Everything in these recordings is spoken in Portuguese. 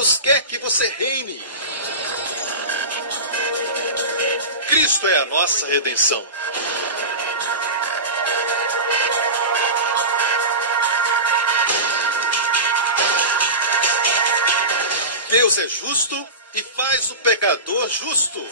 Deus quer que você reine. Cristo é a nossa redenção. Deus é justo e faz o pecador justo.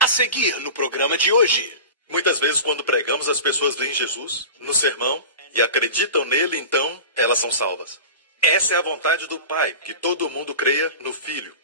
A seguir no programa de hoje. Muitas vezes, quando pregamos, as pessoas veem Jesus no sermão e acreditam nele, então elas são salvas. Essa é a vontade do Pai, que todo mundo creia no Filho.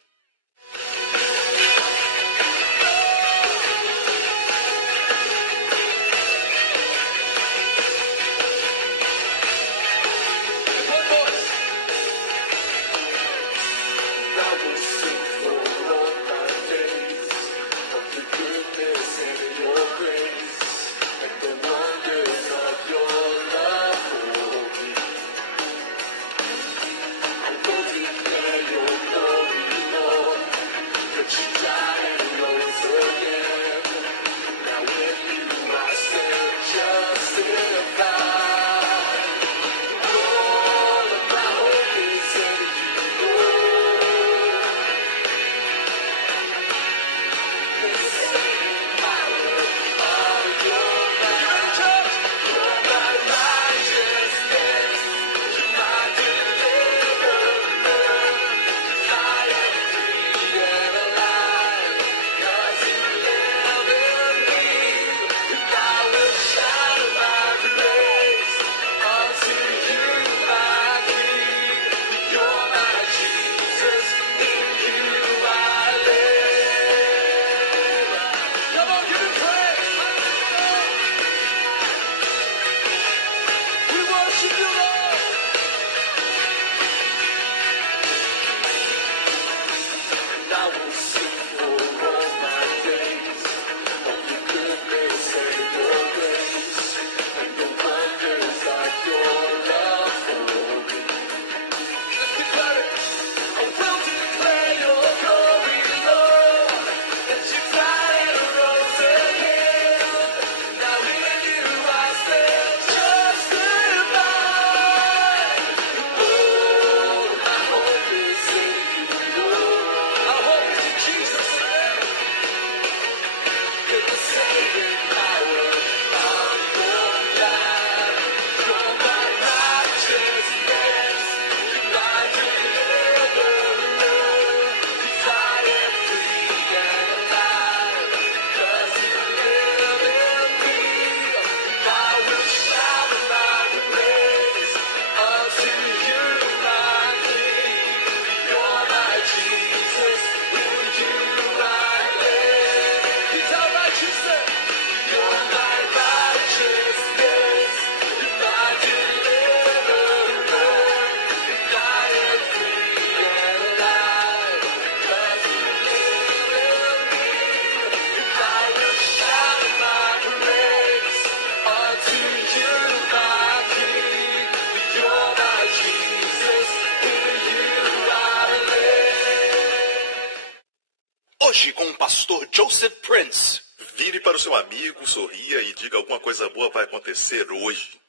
Hoje com o pastor Joseph Prince. Vire para o seu amigo, sorria e diga: alguma coisa boa vai acontecer hoje.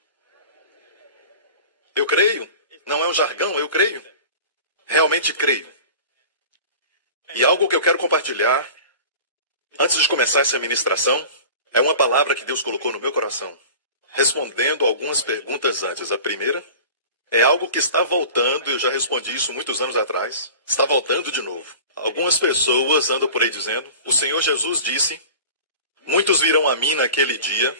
Eu creio. Não é um jargão, eu creio. Realmente creio. E algo que eu quero compartilhar, antes de começar essa ministração, é uma palavra que Deus colocou no meu coração, respondendo algumas perguntas antes. A primeira é algo que está voltando, eu já respondi isso muitos anos atrás, está voltando de novo. Algumas pessoas andam por aí dizendo: o Senhor Jesus disse, muitos virão a mim naquele dia,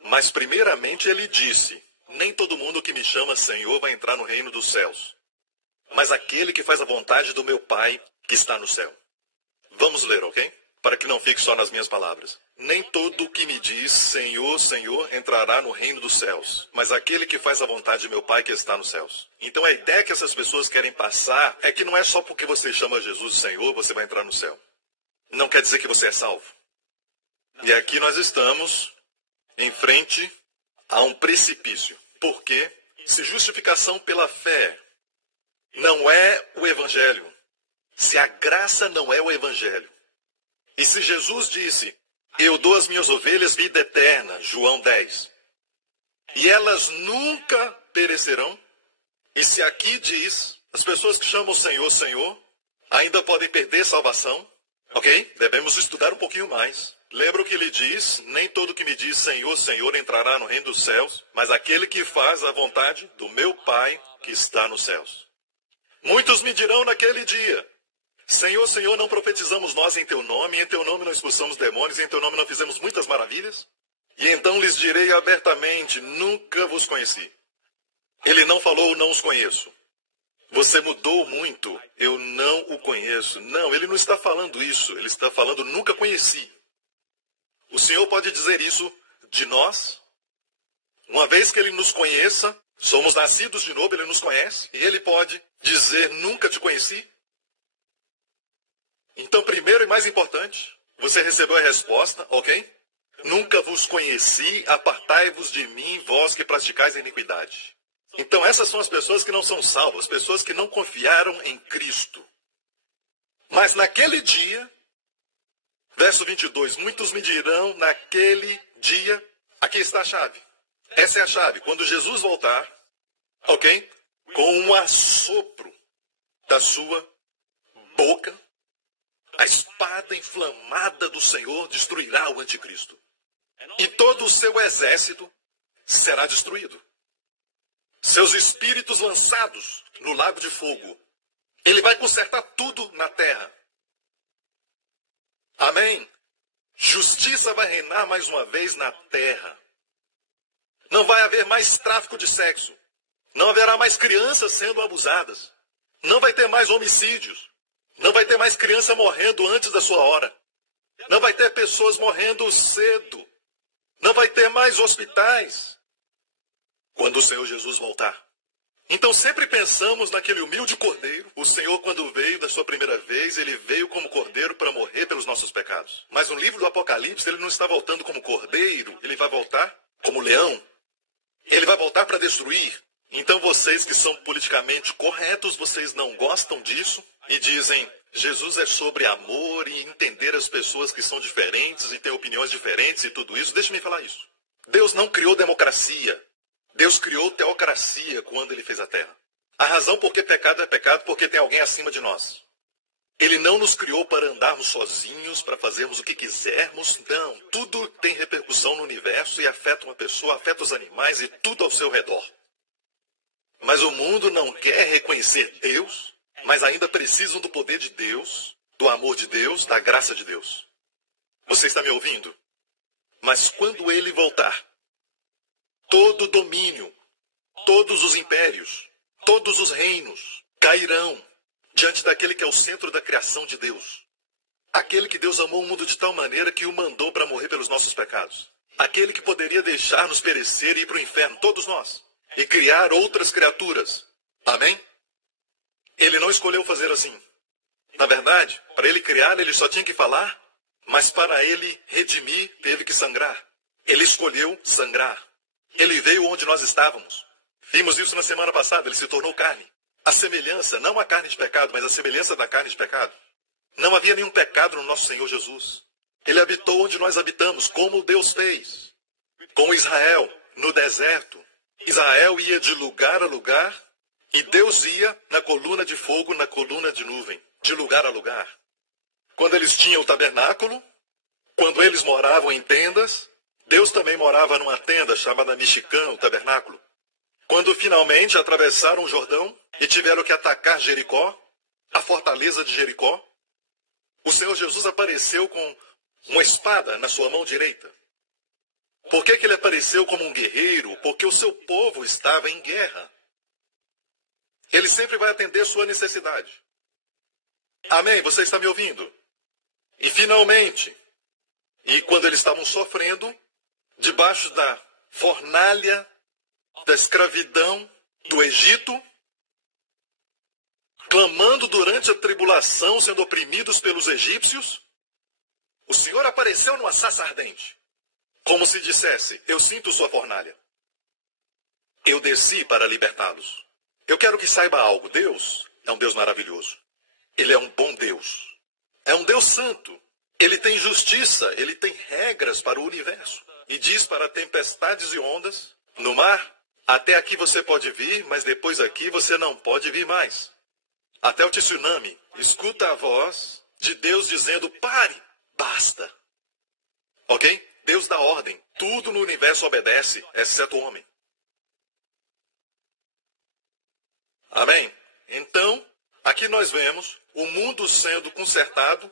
mas primeiramente ele disse, nem todo mundo que me chama Senhor vai entrar no reino dos céus, mas aquele que faz a vontade do meu Pai que está no céu. Vamos ler, ok? Para que não fique só nas minhas palavras. Nem todo que me diz Senhor, Senhor entrará no reino dos céus, mas aquele que faz a vontade de meu Pai que está nos céus. Então a ideia que essas pessoas querem passar é que não é só porque você chama Jesus de Senhor, você vai entrar no céu. Não quer dizer que você é salvo. E aqui nós estamos em frente a um precipício. Porque se justificação pela fé não é o evangelho, se a graça não é o evangelho. E se Jesus disse, eu dou às minhas ovelhas vida eterna, João 10, e elas nunca perecerão, e se aqui diz, as pessoas que chamam o Senhor, Senhor, ainda podem perder salvação, ok? Devemos estudar um pouquinho mais. Lembra o que ele diz? Nem todo que me diz Senhor, Senhor entrará no reino dos céus, mas aquele que faz a vontade do meu Pai que está nos céus. Muitos me dirão naquele dia, Senhor, Senhor, não profetizamos nós em teu nome não expulsamos demônios, em teu nome não fizemos muitas maravilhas? E então lhes direi abertamente, nunca vos conheci. Ele não falou, não os conheço. Você mudou muito, eu não o conheço. Não, ele não está falando isso, ele está falando, nunca conheci. O Senhor pode dizer isso de nós? Uma vez que ele nos conheça, somos nascidos de novo, ele nos conhece, e ele pode dizer, nunca te conheci? Então, primeiro e mais importante, você recebeu a resposta, ok? Nunca vos conheci, apartai-vos de mim, vós que praticais a iniquidade. Então, essas são as pessoas que não são salvas, pessoas que não confiaram em Cristo. Mas naquele dia, verso 22, muitos me dirão naquele dia, aqui está a chave. Essa é a chave. Quando Jesus voltar, ok? Com um assopro da sua boca, a espada inflamada do Senhor destruirá o anticristo. E todo o seu exército será destruído. Seus espíritos lançados no lago de fogo. Ele vai consertar tudo na terra. Amém? Justiça vai reinar mais uma vez na terra. Não vai haver mais tráfico de sexo. Não haverá mais crianças sendo abusadas. Não vai ter mais homicídios. Não vai ter mais criança morrendo antes da sua hora. Não vai ter pessoas morrendo cedo. Não vai ter mais hospitais quando o Senhor Jesus voltar. Então sempre pensamos naquele humilde cordeiro. O Senhor, quando veio da sua primeira vez, ele veio como cordeiro para morrer pelos nossos pecados. Mas no livro do Apocalipse, ele não está voltando como cordeiro. Ele vai voltar como leão. Ele vai voltar para destruir. Então vocês que são politicamente corretos, vocês não gostam disso e dizem, Jesus é sobre amor e entender as pessoas que são diferentes e têm opiniões diferentes e tudo isso. Deixe-me falar isso. Deus não criou democracia. Deus criou teocracia quando ele fez a terra. A razão por que pecado é pecado porque tem alguém acima de nós. Ele não nos criou para andarmos sozinhos, para fazermos o que quisermos. Não, tudo tem repercussão no universo e afeta uma pessoa, afeta os animais e tudo ao seu redor. Mas o mundo não quer reconhecer Deus, mas ainda precisam do poder de Deus, do amor de Deus, da graça de Deus. Você está me ouvindo? Mas quando ele voltar, todo domínio, todos os impérios, todos os reinos cairão diante daquele que é o centro da criação de Deus. Aquele que Deus amou o mundo de tal maneira que o mandou para morrer pelos nossos pecados. Aquele que poderia deixar-nos perecer e ir para o inferno, todos nós, e criar outras criaturas. Amém? Ele não escolheu fazer assim. Na verdade, para ele criar, ele só tinha que falar, mas para ele redimir, teve que sangrar. Ele escolheu sangrar. Ele veio onde nós estávamos. Vimos isso na semana passada, ele se tornou carne. A semelhança, não a carne de pecado, mas a semelhança da carne de pecado. Não havia nenhum pecado no nosso Senhor Jesus. Ele habitou onde nós habitamos, como Deus fez. Com Israel, no deserto. Israel ia de lugar a lugar, e Deus ia na coluna de fogo, na coluna de nuvem, de lugar a lugar. Quando eles tinham o tabernáculo, quando eles moravam em tendas, Deus também morava numa tenda chamada Mishkan, o tabernáculo. Quando finalmente atravessaram o Jordão e tiveram que atacar Jericó, a fortaleza de Jericó, o Senhor Jesus apareceu com uma espada na sua mão direita. Por que ele apareceu como um guerreiro? Porque o seu povo estava em guerra. Ele sempre vai atender sua necessidade. Amém? Você está me ouvindo? E finalmente, e quando eles estavam sofrendo, debaixo da fornalha da escravidão do Egito, clamando durante a tribulação, sendo oprimidos pelos egípcios, o Senhor apareceu numa sarça ardente, como se dissesse, eu sinto sua fornalha. Eu desci para libertá-los. Eu quero que saiba algo, Deus é um Deus maravilhoso. Ele é um bom Deus. É um Deus santo. Ele tem justiça, ele tem regras para o universo. E diz para tempestades e ondas, no mar, até aqui você pode vir, mas depois aqui você não pode vir mais. Até o tsunami, escuta a voz de Deus dizendo, pare, basta. Ok? Deus dá ordem. Tudo no universo obedece, exceto o homem. Amém? Então, aqui nós vemos o mundo sendo consertado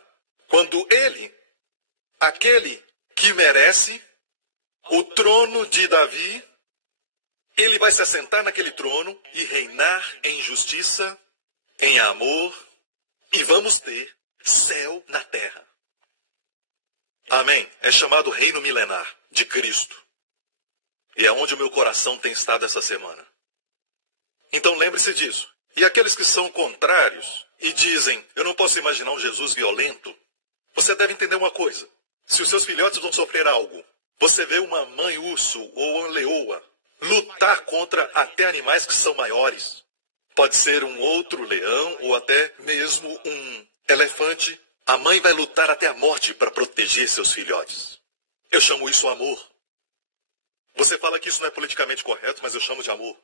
quando ele, aquele que merece o trono de Davi, ele vai se assentar naquele trono e reinar em justiça, em amor, e vamos ter céu na terra. Amém? É chamado reino milenar de Cristo. E é onde o meu coração tem estado essa semana. Então lembre-se disso. E aqueles que são contrários e dizem, eu não posso imaginar um Jesus violento, você deve entender uma coisa. Se os seus filhotes vão sofrer algo, você vê uma mãe urso ou uma leoa lutar contra até animais que são maiores. Pode ser um outro leão ou até mesmo um elefante. A mãe vai lutar até a morte para proteger seus filhotes. Eu chamo isso amor. Você fala que isso não é politicamente correto, mas eu chamo de amor.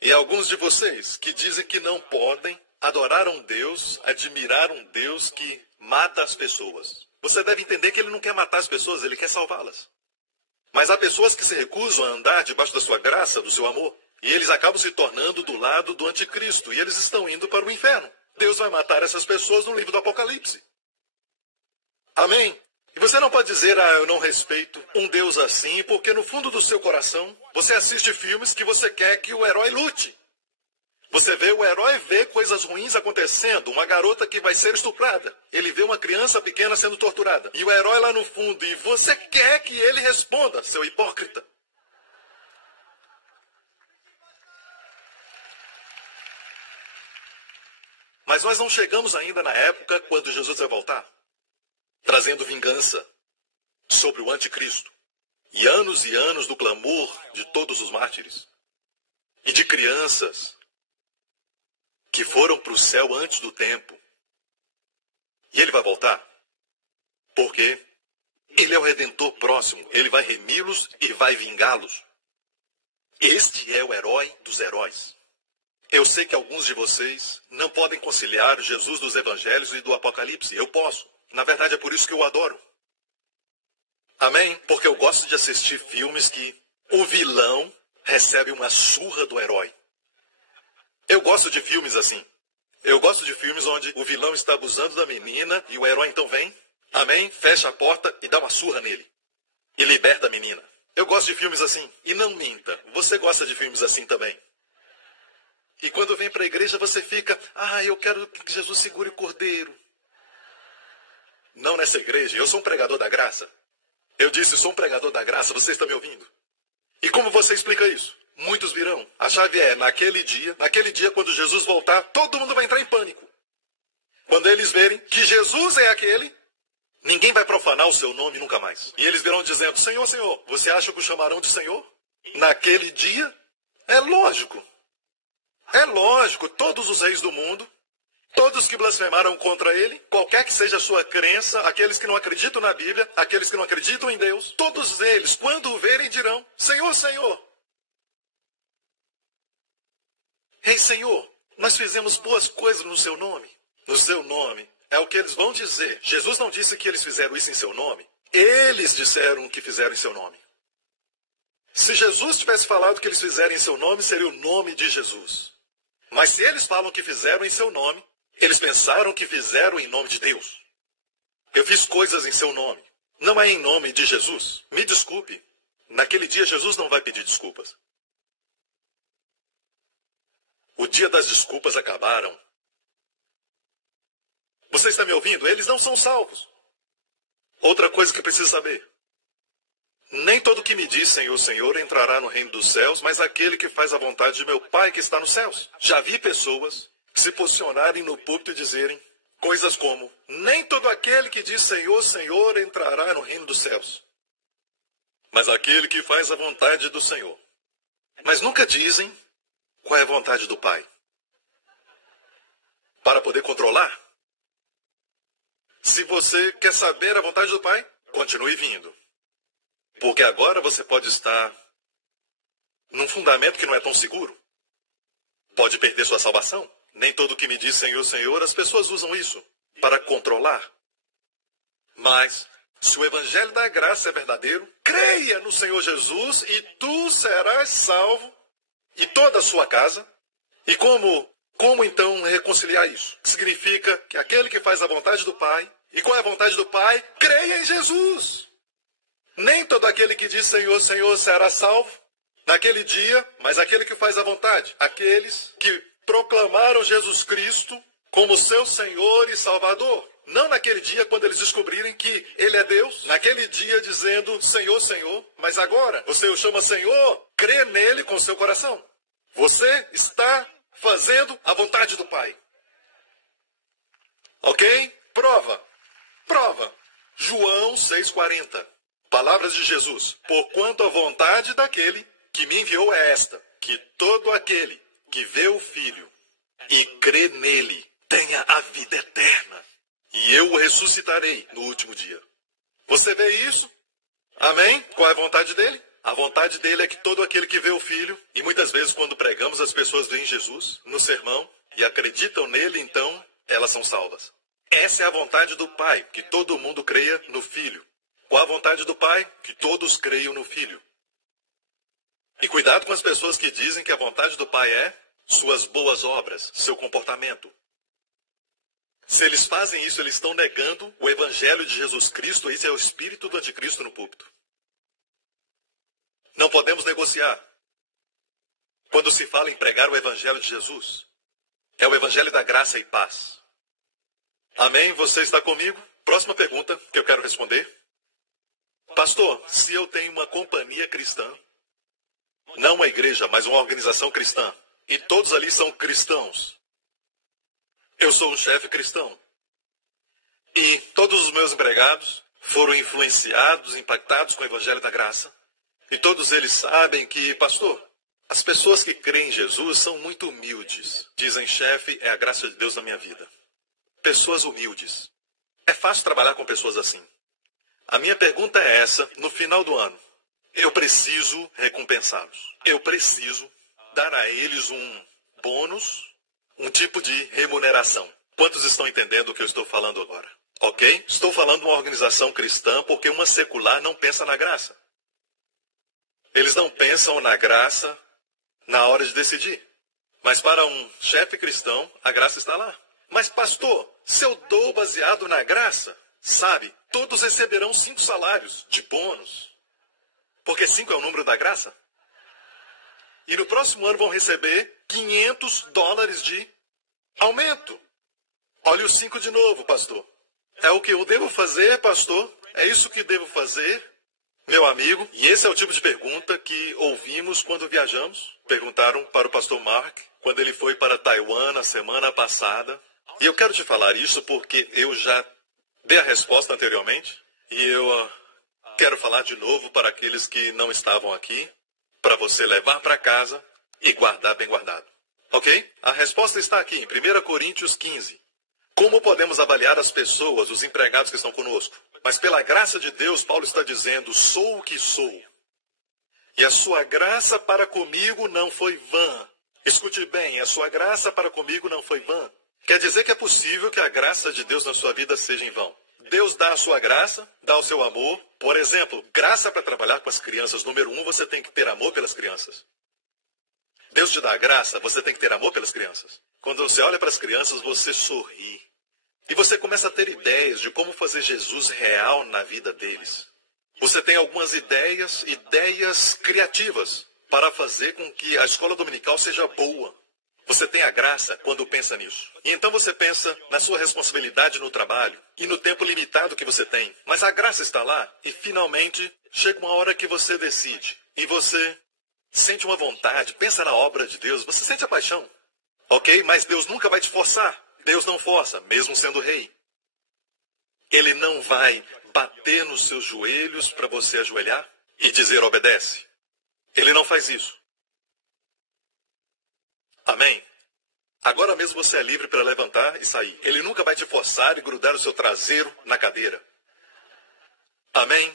E alguns de vocês que dizem que não podem adorar um Deus, admirar um Deus que mata as pessoas. Você deve entender que ele não quer matar as pessoas, ele quer salvá-las. Mas há pessoas que se recusam a andar debaixo da sua graça, do seu amor. E eles acabam se tornando do lado do anticristo. E eles estão indo para o inferno. Deus vai matar essas pessoas no livro do Apocalipse. Amém? E você não pode dizer, eu não respeito um Deus assim, porque no fundo do seu coração, você assiste filmes que você quer que o herói lute. Você vê o herói ver coisas ruins acontecendo, uma garota que vai ser estuprada. Ele vê uma criança pequena sendo torturada. E o herói lá no fundo, e você quer que ele responda, seu hipócrita. Mas nós não chegamos ainda na época quando Jesus vai voltar, trazendo vingança sobre o anticristo. E anos do clamor de todos os mártires. E de crianças que foram para o céu antes do tempo. E ele vai voltar. Porque ele é o Redentor próximo. Ele vai remi-los e vai vingá-los. Este é o herói dos heróis. Eu sei que alguns de vocês não podem conciliar Jesus dos Evangelhos e do Apocalipse. Eu posso. Na verdade, é por isso que eu adoro. Amém? Porque eu gosto de assistir filmes que o vilão recebe uma surra do herói. Eu gosto de filmes assim. Eu gosto de filmes onde o vilão está abusando da menina e o herói então vem, amém, fecha a porta e dá uma surra nele. E liberta a menina. Eu gosto de filmes assim. E não minta, você gosta de filmes assim também. E quando vem para a igreja você fica, eu quero que Jesus segure o cordeiro. Não nessa igreja, eu sou um pregador da graça. Eu disse, sou um pregador da graça, você está me ouvindo? E como você explica isso? Muitos virão. A chave é, naquele dia quando Jesus voltar, todo mundo vai entrar em pânico. Quando eles verem que Jesus é aquele, ninguém vai profanar o seu nome nunca mais. E eles virão dizendo, Senhor, Senhor, você acha que o chamarão de Senhor? Naquele dia? É lógico. É lógico, todos os reis do mundo, todos que blasfemaram contra ele, qualquer que seja a sua crença, aqueles que não acreditam na Bíblia, aqueles que não acreditam em Deus, todos eles, quando o verem, dirão, Senhor, Senhor. Ei, Senhor, nós fizemos boas coisas no seu nome. No seu nome. É o que eles vão dizer. Jesus não disse que eles fizeram isso em seu nome. Eles disseram que fizeram em seu nome. Se Jesus tivesse falado que eles fizeram em seu nome, seria o nome de Jesus. Mas se eles falam que fizeram em seu nome, eles pensaram que fizeram em nome de Deus. Eu fiz coisas em seu nome. Não é em nome de Jesus. Me desculpe. Naquele dia Jesus não vai pedir desculpas. O dia das desculpas acabaram. Você está me ouvindo? Eles não são salvos. Outra coisa que precisa saber. Nem todo que me diz Senhor, Senhor entrará no reino dos céus, mas aquele que faz a vontade de meu Pai que está nos céus. Já vi pessoas se posicionarem no púlpito e dizerem coisas como, nem todo aquele que diz Senhor, Senhor entrará no reino dos céus, mas aquele que faz a vontade do Senhor. Mas nunca dizem qual é a vontade do Pai. Para poder controlar, Se você quer saber a vontade do Pai, continue vindo. Porque agora você pode estar num fundamento que não é tão seguro. Pode perder sua salvação. Nem todo que me diz Senhor, Senhor, as pessoas usam isso para controlar. Mas, se o Evangelho da Graça é verdadeiro, creia no Senhor Jesus e tu serás salvo e toda a sua casa. E como então reconciliar isso? Significa que aquele que faz a vontade do Pai, e qual é a vontade do Pai? Creia em Jesus. Nem todo aquele que diz Senhor, Senhor será salvo naquele dia, mas aquele que faz a vontade. Aqueles que proclamaram Jesus Cristo como seu Senhor e Salvador. Não naquele dia quando eles descobrirem que Ele é Deus. Naquele dia dizendo Senhor, Senhor. Mas agora você o chama Senhor, crê nele com seu coração. Você está fazendo a vontade do Pai. Ok? Prova. João 6,40. Palavras de Jesus. Porquanto a vontade daquele que me enviou é esta, que todo aquele que vê o Filho e crê nele tenha a vida eterna. E eu o ressuscitarei no último dia. Você vê isso? Amém? Qual é a vontade dele? A vontade dele é que todo aquele que vê o Filho, e muitas vezes quando pregamos as pessoas veem Jesus no sermão e acreditam nele, então elas são salvas. Essa é a vontade do Pai, que todo mundo creia no Filho. Qual a vontade do Pai? Que todos creiam no Filho. E cuidado com as pessoas que dizem que a vontade do Pai é suas boas obras, seu comportamento. Se eles fazem isso, eles estão negando o Evangelho de Jesus Cristo. Esse é o espírito do anticristo no púlpito. Não podemos negociar. Quando se fala em pregar o Evangelho de Jesus, é o Evangelho da graça e paz. Amém? Você está comigo? Próxima pergunta que eu quero responder. Pastor, se eu tenho uma companhia cristã, não uma igreja, mas uma organização cristã, e todos ali são cristãos, eu sou um chefe cristão, e todos os meus empregados foram influenciados, impactados com o Evangelho da Graça, e todos eles sabem que, pastor, as pessoas que creem em Jesus são muito humildes. Dizem, chefe, é a graça de Deus na minha vida. Pessoas humildes. É fácil trabalhar com pessoas assim. A minha pergunta é essa, no final do ano. Eu preciso recompensá-los. Eu preciso dar a eles um bônus, um tipo de remuneração. Quantos estão entendendo o que eu estou falando agora? Ok? Estou falando de uma organização cristã porque uma secular não pensa na graça. Eles não pensam na graça na hora de decidir. Mas para um chefe cristão, a graça está lá. Mas pastor, se eu dou baseado na graça, sabe, todos receberão 5 salários de bônus. Porque 5 é o número da graça. E no próximo ano vão receber $500 de aumento. Olha o 5 de novo, pastor. É o que eu devo fazer, pastor? É isso que devo fazer, meu amigo? E esse é o tipo de pergunta que ouvimos quando viajamos. Perguntaram para o pastor Mark, quando ele foi para Taiwan na semana passada. E eu quero te falar isso porque eu já dei a resposta anteriormente. E eu quero falar de novo para aqueles que não estavam aqui, para você levar para casa e guardar bem guardado. Ok? A resposta está aqui em 1 Coríntios 15. Como podemos avaliar as pessoas, os empregados que estão conosco? Mas pela graça de Deus, Paulo está dizendo, sou o que sou. E a sua graça para comigo não foi vã. Escute bem, a sua graça para comigo não foi vã. Quer dizer que é possível que a graça de Deus na sua vida seja em vão. Deus dá a sua graça, dá o seu amor. Por exemplo, graça para trabalhar com as crianças. Número 1, você tem que ter amor pelas crianças. Deus te dá a graça, você tem que ter amor pelas crianças. Quando você olha para as crianças, você sorri. E você começa a ter ideias de como fazer Jesus real na vida deles. Você tem algumas ideias criativas para fazer com que a escola dominical seja boa. Você tem a graça quando pensa nisso. E então você pensa na sua responsabilidade no trabalho e no tempo limitado que você tem. Mas a graça está lá e finalmente chega uma hora que você decide. E você sente uma vontade, pensa na obra de Deus, você sente a paixão. Ok? Mas Deus nunca vai te forçar. Deus não força, mesmo sendo rei. Ele não vai bater nos seus joelhos para você ajoelhar e dizer obedece. Ele não faz isso. Amém? Agora mesmo você é livre para levantar e sair. Ele nunca vai te forçar e grudar o seu traseiro na cadeira. Amém?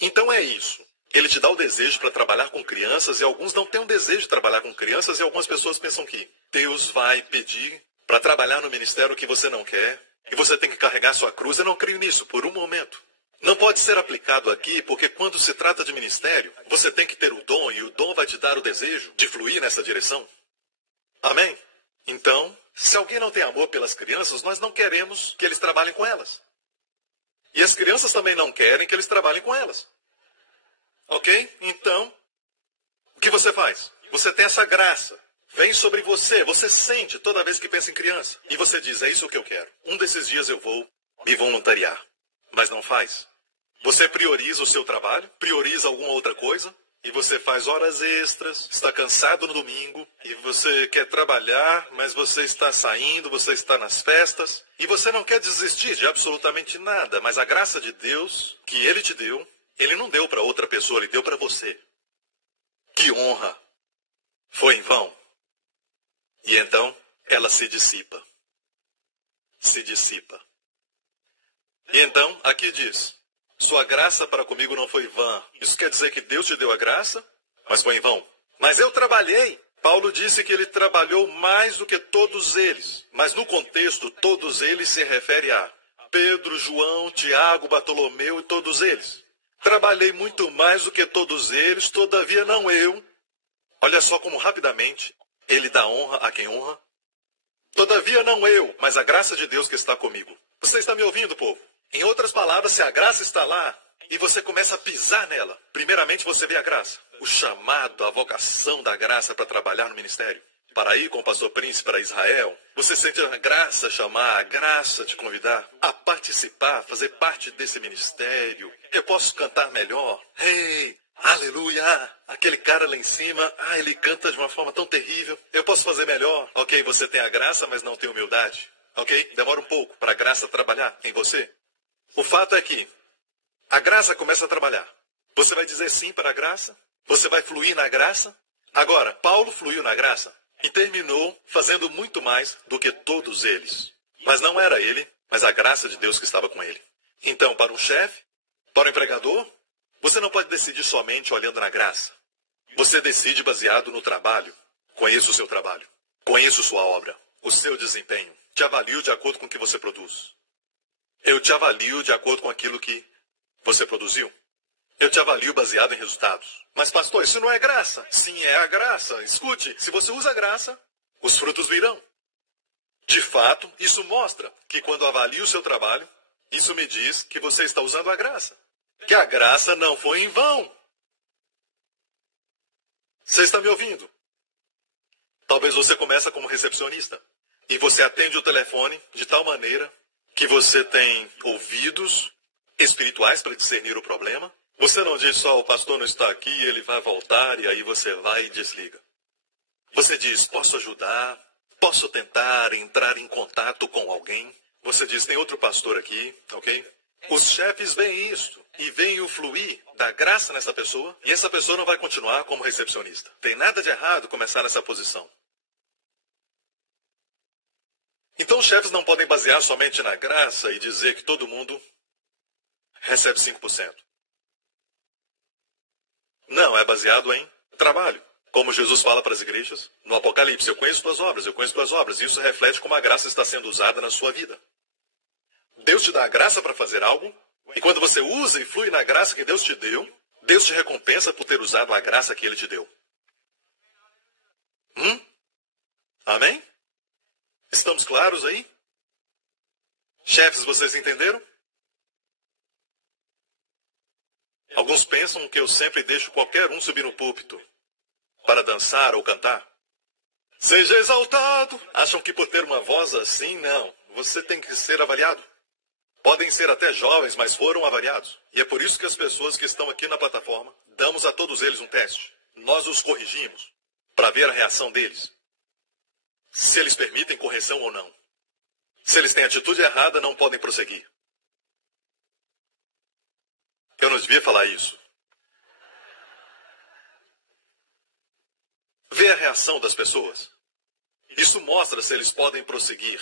Então é isso. Ele te dá o desejo para trabalhar com crianças e alguns não têm o desejo de trabalhar com crianças e algumas pessoas pensam que Deus vai pedir para trabalhar no ministério que você não quer e você tem que carregar sua cruz. Eu não creio nisso por um momento. Não pode ser aplicado aqui porque quando se trata de ministério, você tem que ter o dom e o dom vai te dar o desejo de fluir nessa direção. Amém? Então, se alguém não tem amor pelas crianças, nós não queremos que eles trabalhem com elas. E as crianças também não querem que eles trabalhem com elas. Ok? Então, o que você faz? Você tem essa graça. Vem sobre você. Você sente toda vez que pensa em criança. E você diz, é isso que eu quero. Um desses dias eu vou me voluntariar. Mas não faz. Você prioriza o seu trabalho, prioriza alguma outra coisa, e você faz horas extras, está cansado no domingo, e você quer trabalhar, mas você está saindo, você está nas festas, e você não quer desistir de absolutamente nada, mas a graça de Deus, que Ele te deu, Ele não deu para outra pessoa, Ele deu para você. Que honra! Foi em vão. E então, ela se dissipa. Se dissipa. E então, aqui diz, sua graça para comigo não foi vã. Isso quer dizer que Deus te deu a graça, mas foi em vão. Mas eu trabalhei. Paulo disse que ele trabalhou mais do que todos eles. Mas no contexto, todos eles se refere a Pedro, João, Tiago, Bartolomeu e todos eles. Trabalhei muito mais do que todos eles, todavia não eu. Olha só como rapidamente ele dá honra a quem honra. Todavia não eu, mas a graça de Deus que está comigo. Você está me ouvindo, povo? Em outras palavras, se a graça está lá e você começa a pisar nela, primeiramente você vê a graça, o chamado, a vocação da graça para trabalhar no ministério. Para ir com o pastor Príncipe para Israel, você sente a graça chamar, a graça te convidar a participar, fazer parte desse ministério. Eu posso cantar melhor. Ei, aleluia! Aquele cara lá em cima, ele canta de uma forma tão terrível. Eu posso fazer melhor. Ok, você tem a graça, mas não tem humildade. Ok? Demora um pouco para a graça trabalhar em você. O fato é que a graça começa a trabalhar. Você vai dizer sim para a graça? Você vai fluir na graça? Agora, Paulo fluiu na graça e terminou fazendo muito mais do que todos eles. Mas não era ele, mas a graça de Deus que estava com ele. Então, para um chefe, para um empregador, você não pode decidir somente olhando na graça. Você decide baseado no trabalho. Conheça o seu trabalho. Conheça sua obra. O seu desempenho. Te avalio de acordo com o que você produz. Eu te avalio de acordo com aquilo que você produziu. Eu te avalio baseado em resultados. Mas, pastor, isso não é graça. Sim, é a graça. Escute, se você usa a graça, os frutos virão. De fato, isso mostra que quando avalio o seu trabalho, isso me diz que você está usando a graça. Que a graça não foi em vão. Você está me ouvindo? Talvez você comece como recepcionista. E você atende o telefone de tal maneira que você tem ouvidos espirituais para discernir o problema. Você não diz só, o pastor não está aqui, ele vai voltar, e aí você vai e desliga. Você diz, posso ajudar, posso tentar entrar em contato com alguém. Você diz, tem outro pastor aqui, ok? Os chefes veem isso e veem o fluir da graça nessa pessoa, e essa pessoa não vai continuar como recepcionista. Tem nada de errado começar nessa posição. Então os chefes não podem basear somente na graça e dizer que todo mundo recebe 5%. Não, é baseado em trabalho. Como Jesus fala para as igrejas no Apocalipse, eu conheço tuas obras, eu conheço tuas obras. Isso reflete como a graça está sendo usada na sua vida. Deus te dá a graça para fazer algo, e quando você usa e flui na graça que Deus te deu, Deus te recompensa por ter usado a graça que Ele te deu. Amém? Estamos claros aí? Chefes, vocês entenderam? Alguns pensam que eu sempre deixo qualquer um subir no púlpito para dançar ou cantar. Seja exaltado! Acham que por ter uma voz assim, não. Você tem que ser avaliado. Podem ser até jovens, mas foram avaliados. E é por isso que as pessoas que estão aqui na plataforma, damos a todos eles um teste. Nós os corrigimos para ver a reação deles. Se eles permitem correção ou não. Se eles têm atitude errada, não podem prosseguir. Eu não devia falar isso. Vê a reação das pessoas. Isso mostra se eles podem prosseguir.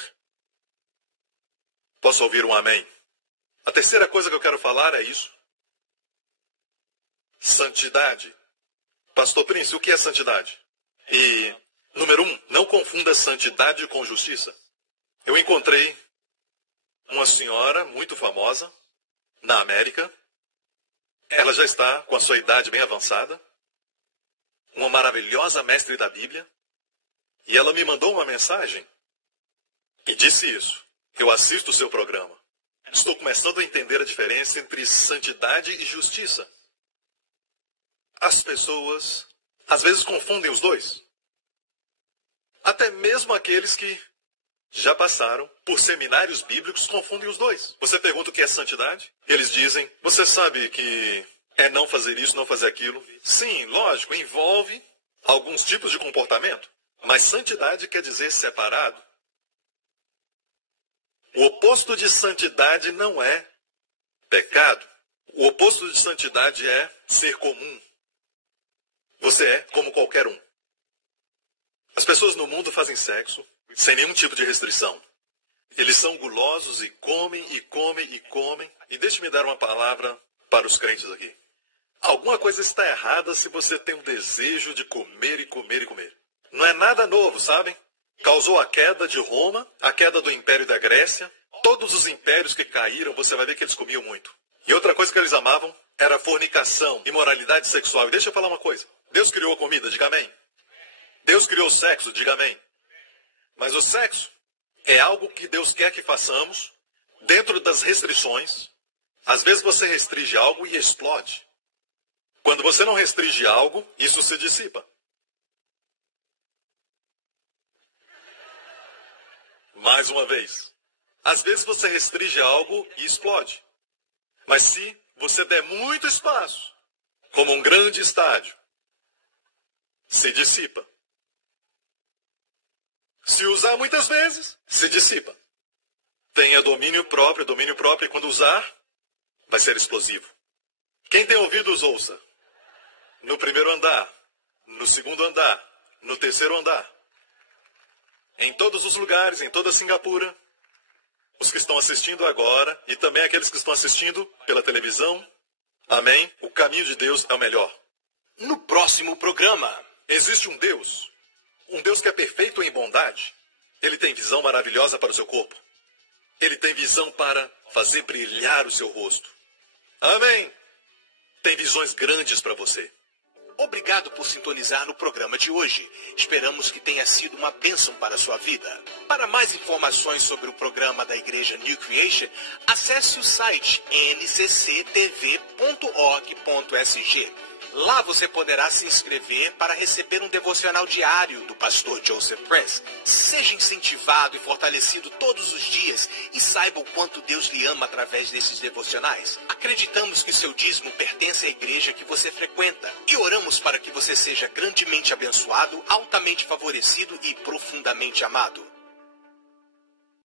Posso ouvir um amém? A terceira coisa que eu quero falar é isso. Santidade. Pastor Prince, o que é santidade? E, número 1, não confunda santidade com justiça. Eu encontrei uma senhora muito famosa na América. Ela já está com a sua idade bem avançada. Uma maravilhosa mestre da Bíblia. E ela me mandou uma mensagem e disse isso. Eu assisto o seu programa. Estou começando a entender a diferença entre santidade e justiça. As pessoas, às vezes, confundem os dois. Até mesmo aqueles que já passaram por seminários bíblicos confundem os dois. Você pergunta o que é santidade? Eles dizem, você sabe que é não fazer isso, não fazer aquilo. Sim, lógico, envolve alguns tipos de comportamento. Mas santidade quer dizer separado. O oposto de santidade não é pecado. O oposto de santidade é ser comum. Você é como qualquer um. As pessoas no mundo fazem sexo sem nenhum tipo de restrição. Eles são gulosos e comem, e comem, e comem. E deixe-me dar uma palavra para os crentes aqui. Alguma coisa está errada se você tem um desejo de comer e comer e comer. Não é nada novo, sabem? Causou a queda de Roma, a queda do Império da Grécia. Todos os impérios que caíram, você vai ver que eles comiam muito. E outra coisa que eles amavam era fornicação, imoralidade sexual. E deixa eu falar uma coisa. Deus criou a comida, diga amém. Deus criou o sexo, diga amém. Mas o sexo é algo que Deus quer que façamos dentro das restrições. Às vezes você restringe algo e explode. Quando você não restringe algo, isso se dissipa. Mais uma vez. Às vezes você restringe algo e explode. Mas se você der muito espaço, como um grande estádio, se dissipa. Se usar muitas vezes, se dissipa. Tenha domínio próprio, e quando usar, vai ser explosivo. Quem tem ouvidos, ouça. No primeiro andar, no segundo andar, no terceiro andar. Em todos os lugares, em toda Singapura, os que estão assistindo agora e também aqueles que estão assistindo pela televisão, amém? O caminho de Deus é o melhor. No próximo programa, existe um Deus que é perfeito em bondade. Ele tem visão maravilhosa para o seu corpo. Ele tem visão para fazer brilhar o seu rosto. Amém? Tem visões grandes para você. obrigado por sintonizar no programa de hoje. Esperamos que tenha sido uma bênção para a sua vida. Para mais informações sobre o programa da Igreja New Creation, acesse o site ncctv.org.sg. Lá você poderá se inscrever para receber um devocional diário do pastor Joseph Prince. Seja incentivado e fortalecido todos os dias e saiba o quanto Deus lhe ama através desses devocionais. Acreditamos que seu dízimo pertence à igreja que você frequenta e oramos para que você seja grandemente abençoado, altamente favorecido e profundamente amado.